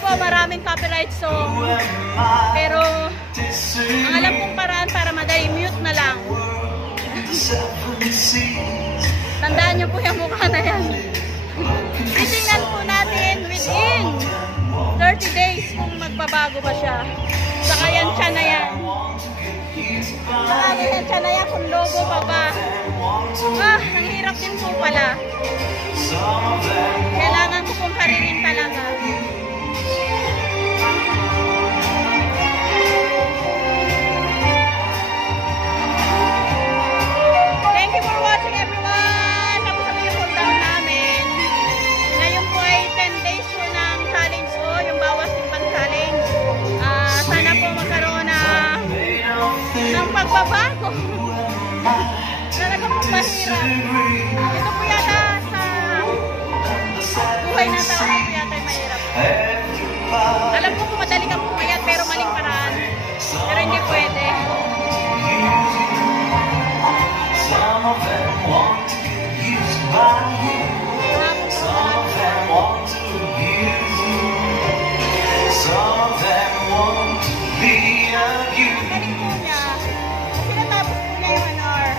po, maraming copyright song. Pero, ang alam kong paraan para madali, mute na lang. Tandaan niyo po yung mukha na yan. Titingnan po natin within 30 days kung magbabago ba siya. Saka yan siya na yan. Saka yan siya na yan kung logo pa ba. Ang hirap din po pala. Kailangan ko pong karirin talaga. Thank you for watching, everyone. Tapos kami yung cooldown namin. Ngayon po ay 10 days po ng challenge ko, yung bawastimbang challenge. Sana po magkaroon ng pagbabago. Talaga po mahirap. Ito po yata sa buhay ng tao po yata ay mahirap. Alam ko kung madali kang pumayat pero maling paraan. Pero hindi pwede. Some of them want to get used by you. Some of them want to abuse you. Some of them want to be abused. Galing po niya. Pinatapos po niya yung honor.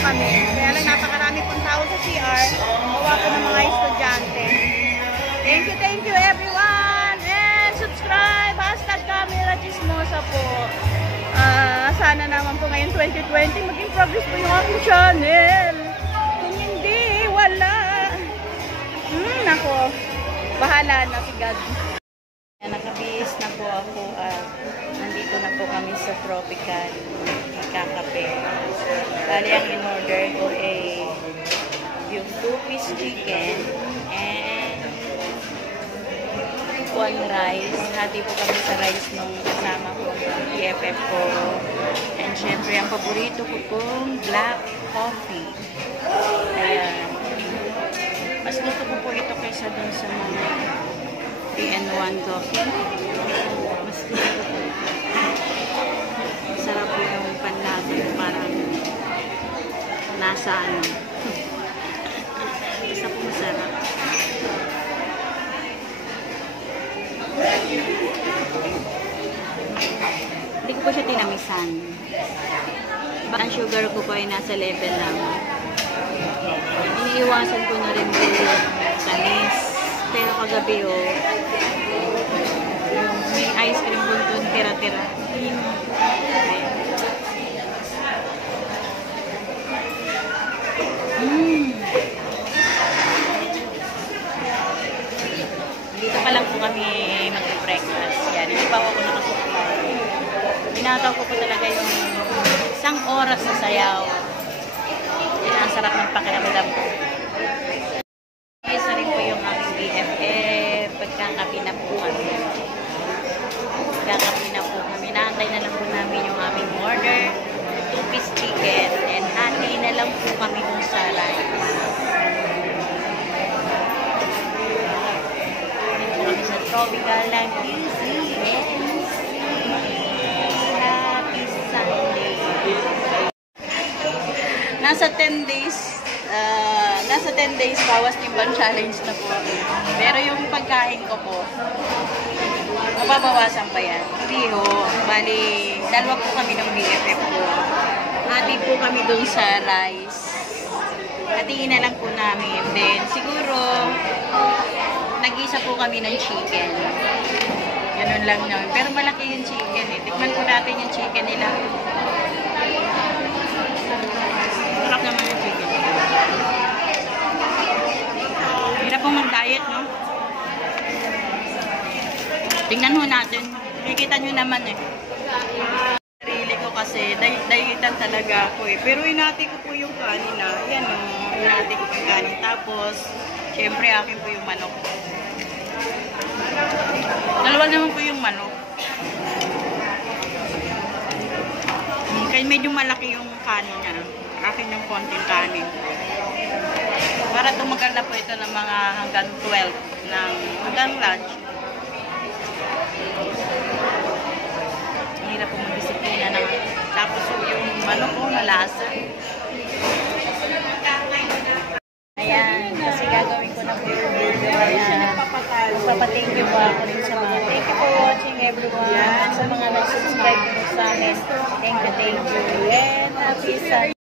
Kami. Kaya lang napakarami pong tao sa CR. Gawa po ng mga estudyante. Thank you everyone! And subscribe! #camera chismosa po. Sana naman po ngayon 2020 maging progress po yung aking channel. Kung hindi, wala. Nako. Bahala na si God. Nakabihis na po ako at nandito na po kami sa tropical. Kakape. Bali ang in-order ko ay yung 2-piece chicken and 1 rice. Hati po kami sa rice nung kasama ko ng PFF ko. And syempre ang paborito ko pong black coffee. Ayan. Mas gusto ko po ito kaysa dun sa mga 3-in-1 coffee. Mas gusto ko po. Sarap po yung panlasa. Parang nasa ano. Basta po masarap. Hindi ko po siya tinamisan. Ang sugar ko po ay nasa level lang. Iniiwasan ko na rin po yung tamis. Pero kagabi may ice cream po doon tira-tira. Dito pa lang po kami mag-breakfast. Yan, hindi pa ako nakasupply. Binataw ko po talaga yung 1 oras na sayaw. Yan, ang sarap ng pakiramdam ko. Isa rin po yung aming BFF. Pagkakapi na po kami. Pagkakapi na po kami. Naantay na lang po namin yung aming order. 2-piece chicken. And hati na lang po kami kung sa rice. Tropical lang easy and happy Sunday. Nasa 10 days bawastimbang challenge na po. Pero yung pagkain ko po mababawasan pa yan. Hindi ho, bali 2 po kami ng BFF ko. Hati po kami dun sa rice. Hatiin na lang po namin. Then, siguro, nag-isa po kami ng chicken. Ganun lang naman. Pero malaki yung chicken eh. Tikman po natin yung chicken nila. Sarap naman yung chicken. Hirap pong mag-diet, no? Tingnan ho natin. Kikita nyo naman eh. Sarili ko kasi, dayitan talaga ako eh. Pero inati ko po yung kanin na. Yan o, inati ko po yung kanin. Tapos, syempre akin po yung manok. Dalawa naman po yung manok. Kaya medyo malaki yung kanin niya. Akin yung konting kanin. Para tumagal na po ito ng mga hanggang 12 hanggang lunch. Hirap po mag-disiplina na. Tapos yung manok po, malasa. Ayan, kasi gagawin ko na po yung video. Ayan, magpapathank you po ako rin sa mga. Thank you for watching everyone. Sa mga nag-subscribe po sa amin. Thank you. And happy Sunday.